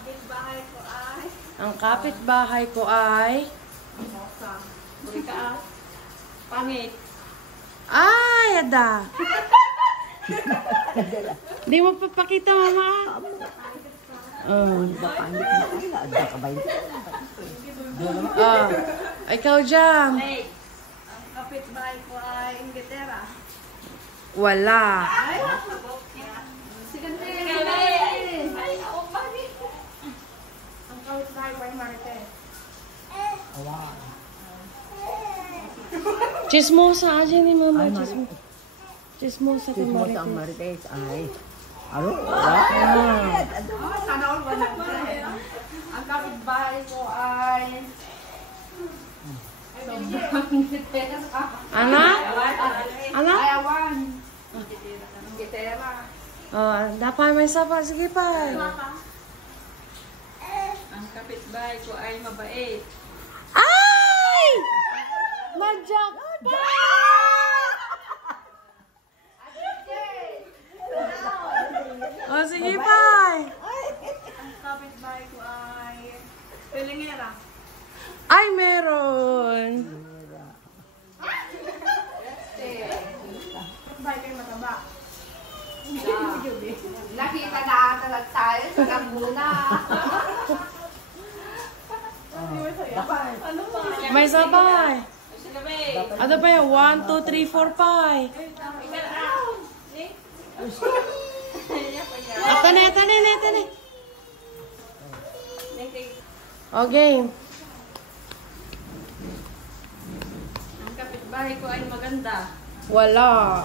kapitbahay ko ay... Ang kapitbahay ko ay... Mosa. Buri ka pangit. Ay, ada. Di mo papakita, mama. Pangit na kaya. Ada ka ba yun? Ikaw dyan. Ay, ang kapitbahay ko ay Inglaterra. Wala. Ay, sigante. Ay, ako pangit. Ang kapitbahay ko ay Marites. Wow. Chismosa aja ni mama. Ay, Chismosa kay Chismosa ang Marites. Marites ay... Ano? Sana all ba ang kapitbahay ko ay... Sobrang Inglaterra. Ana? Ana? Ay, awan. Inglaterra. Dapat may sapa. Sige pa. Ang kapitbahay ko ay mabait. Ay! Madyak pa! Sige pa. Ang kapitbahay ko ay Pilingera. Ay, meron. Kapitbahay ko ay mataba. Nakita na talaga tayo sa Laguna. Ano pa? May sabay. Ano ba yan? 1, 2, 3, 4, 5. Ito na. Okay. Ang kapitbahay ko ay maganda. Wala.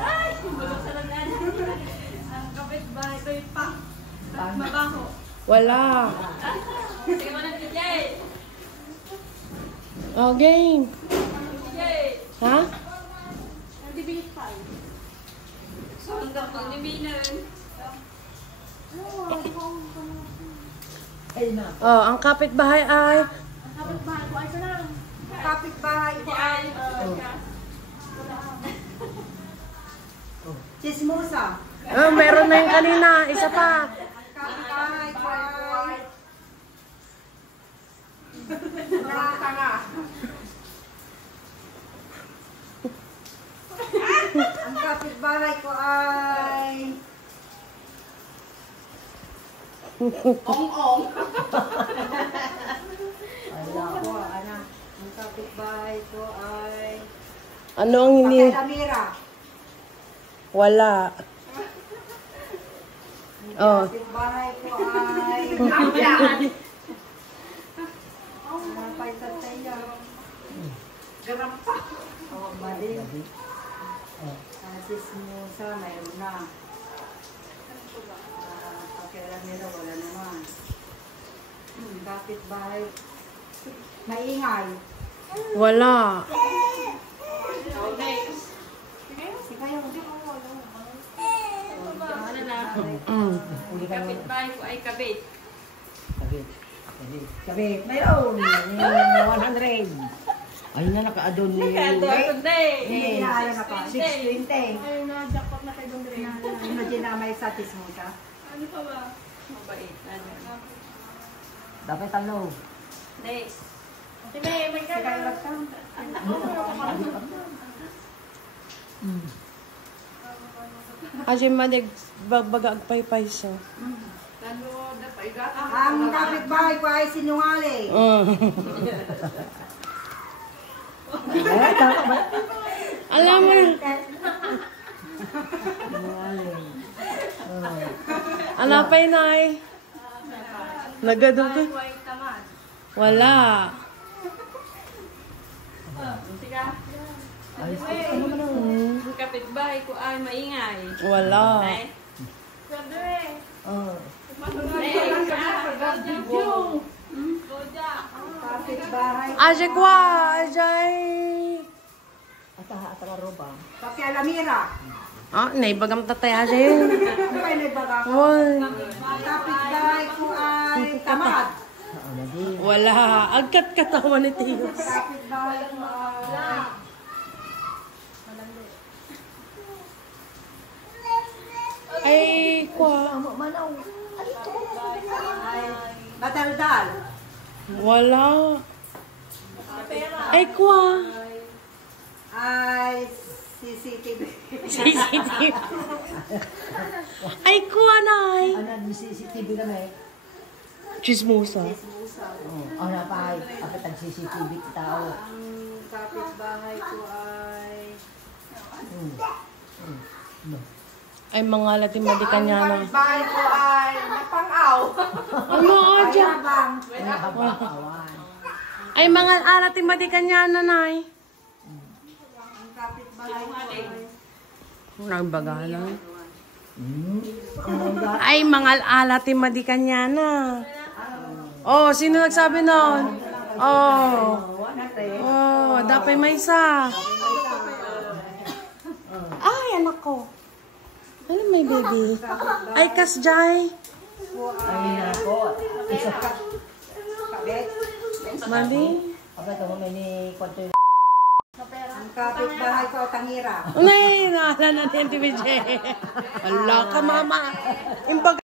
Ang kapitbahay ko ay mabaho. Wala. Sige mo na si Jay. Okay. Jay. Ha? Hindi binit pa. So, ang dapat ni Bina rin. Ang kapitbahay ay... Ang kapitbahay ko ay sarang. Kapitbahay ko ay Chismosa. Meron na yung kanina. Isa pa. Kapitbahay ko ay Nakatanga. Ang kapitbahay ko ay Ong-ong. Ang kapitbahay ko ay Ano ang hindi... Pakilamira. Wala. Ang kapitbahay ko ay Kapyan. Napay sa tayo. Garampa. Mali. Chismosa, mayroon na. Pakilamira, wala naman. Kapitbahay. Maingay. Wala. Ano na? Kapitbahay ko ay kabit. Kabit. Mayroon. 100. Ayun na, naka-adon ni... Today. Inaaya na pa. 620. Ay, na-jackpot na kay Dondre. Imagine na may sa chismosa. Ano pa ba? Mabait. Dapat talo. Next. Si May, may ka. Kasi manig bagag paypay so. Ang kapitbahay ko ay sinungaling. Alam mo yun. Anapay na ay. Nagadong ka. Ay, tamad. Wala. Sige. Ang kapitbahay ko ay maingay. Wala. Ay. Dondre. Kapitbahay. Ajay kwa. Ajay. Ataha roba. Pakialamira. Naibagam tatay ajay. Ano kayo nagbaga? Wala. Kapitbahay ko ay tamad. Wala. Agkat katawan ni Tiyos. Kapitbahay ko ay... Ay, kwa. Ba't Madaldal. Wala. Ay, kwa. Ay, CCTV. CCTV. Ay, kwa, nay. Ano, di CCTV kami. Chismosa. Oh, napay. Kapit ang CCTV tao. Ang kapitbahay ko ay... Ay, mga latim madikanyana. Kapitbahay ko ay napangaw. Ano, Adya? Ayabang. Awan. Ay, mga alatim madikanyana, nay. Ang kapitbahay ko ay... Nagbagala. Oh my God. Ay, mga alatim madikanyana. Oh, sino nagsabi nun? Oh. Oh, dapat may isa. Ay, anak ko. Ano may baby? Ay, kasjay. Ay, nako. Isa ka. Kabit. Mali. Kapit mo may ni Kwanto. Ang kapitbahay ko ay tangira. Nay, naalala na ni Auntie BJ. Wala ka, mama. Imbag